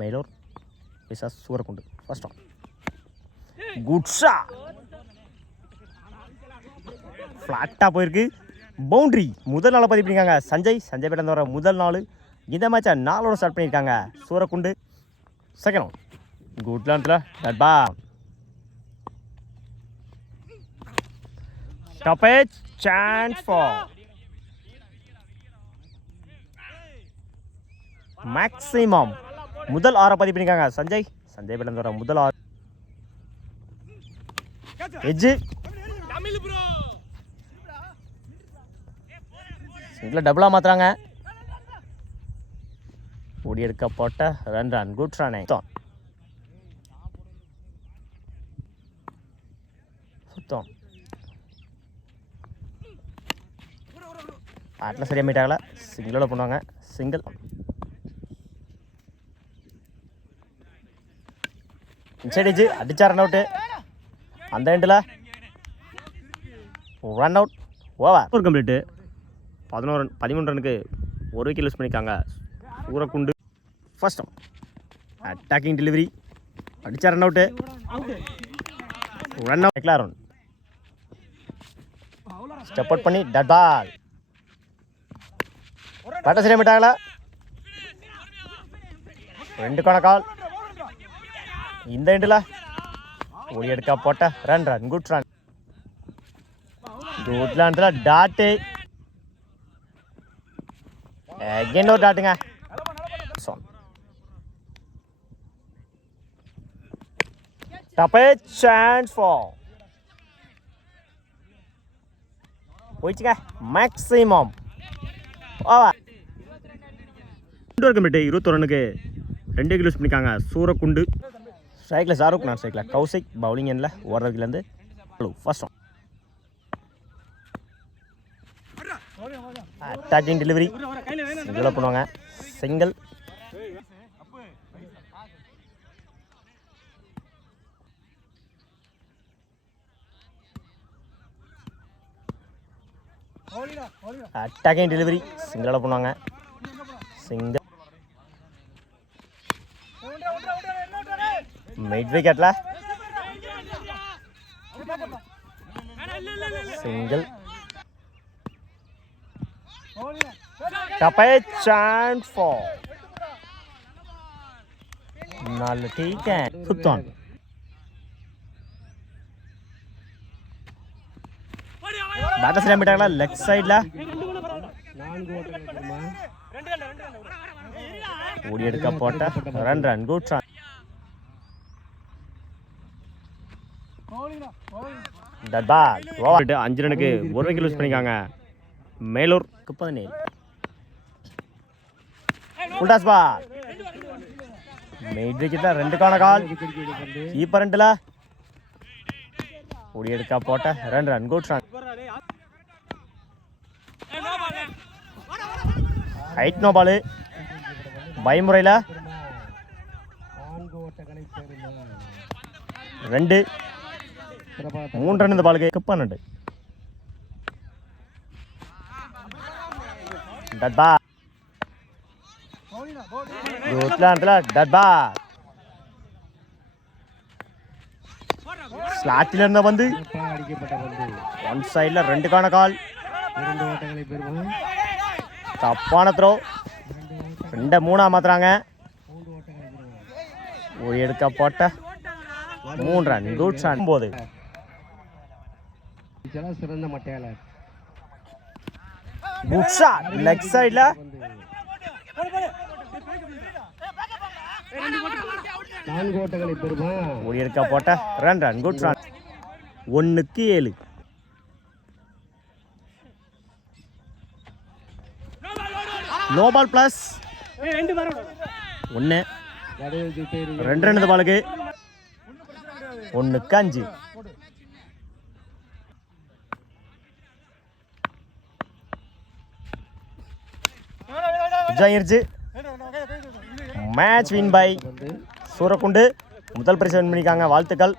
Melur versus Soorakundu. First on good shot, ஃப்ளாட்டாக போயிருக்கு. Boundary முதல் நாளை பதிவு பண்ணியிருக்காங்க சஞ்சய் பேட்டன் வர முதல் நாள். இந்த மேட்சை 4 ஸ்டார்ட் பண்ணியிருக்காங்க சூரக்குண்டு. செகண்ட் ரவுண்ட் குட் லான்த்தில் டட்பா ஸ்டாப்பேஜ் சான்ஸ் ஃபார் மேக்ஸிமம். முதல் 6 பதிவு பண்ணியிருக்காங்க சஞ்சய் பேட்டன் வர முதல் 6. எஜ்ஜு சிங்கிள் டபுளாக மாற்றுறாங்க. ஓடி எடுக்கப்பட்ட ரன் குட் ரன். சுத்தம் ஆட்டில் சரியாக மீட் ஆகலை. சிங்கிளோட பண்ணுவாங்க. சிங்கிள் இன்சைட் எஜ்ஜு அடிச்சா ரன் அவுட்டு. அந்த எண்டில் ரன் அவுட். Over complete. 13 ரனுக்கு 1 விக்கெட் லூஸ் பண்ணியிருக்காங்க சூரக்குண்டு. ஃபர்ஸ்ட் அட்டாக்கிங் டெலிவரி அடிச்சா run out. Run out run step out பண்ணி டட் பால். பேட்டர் சரியாக மீட்டாகல. 2 கால். இந்த எண்டில் ஓடி எடுக்க போட்ட ரன் குட் ரன். குட்லாண்டில் டாட்டு. அகைன் ஒரு டாட்டுங்க. டப்பே சான்ஸ் ஃபார் போயிடுச்சுங்க மேக்ஸிமம். Over complete. 21 ரனுக்கு 2 விக்கெட் லூஸ் பண்ணியிருக்காங்க சூரக்குண்டு. ஸ்ட்ரைக்கில் ஷாருக், நான் ஸ்ட்ரைக்கில் கௌசிக். பவுலிங் எண்ணில் ஓடுறதுலேருந்து ஃபர்ஸ்ட் ஆன் அட்டாக்கிங் டெலிவரி சிங்கிளாக பண்ணுவாங்க. சிங்கிள் அட்டாக்கிங் டெலிவரி சிங்கிளாக பண்ணுவாங்க. சிங்கிள் மிட் விக்கெட்டில் சிங்கிள். टपे चांस फॉर नाल ठीक है सुत्तोन बैटर से मिटागला लेग साइड ला ஓடி எடுக்க போட்ட run good run. Dot ball over 5 ரனுக்கு 1 விக்கெட் லூஸ் பண்ணிருக்காங்க Melur. 17 full toss ball mid விக்கெட்ல 2 கால். கீப்பர் ரெண்டுல ஓடி எடுக்க போட்ட run good run. Height no ball பயமுறையில் 2 3 ரன் இந்த பாலுக்கு. கப் 12 டட் பால் டட் பால் ஸ்லாட்டில் இருந்த பந்து ஒன் சைடில் 2 கால். தப்பான த்ரோ 2-3 மாத்துறாங்க. ஒரு எடுக்க போட்ட 3 ரன் குட் ரன். போது சிறந்த மட்டையாளர் குட் ஷாட் லெக் சைடுல ஓடி எடுக்க போட்ட ரன் குட் ரன். 1க்கு 7. நோ பால் பிளஸ் 1 2 ரன் இந்த பாலுக்கு. 1க்கு 5. ஆயிருச்சு. Match win by Soorakundu. முதல் பரிசு வின் பண்ணிக்காங்க. வாழ்த்துக்கள்.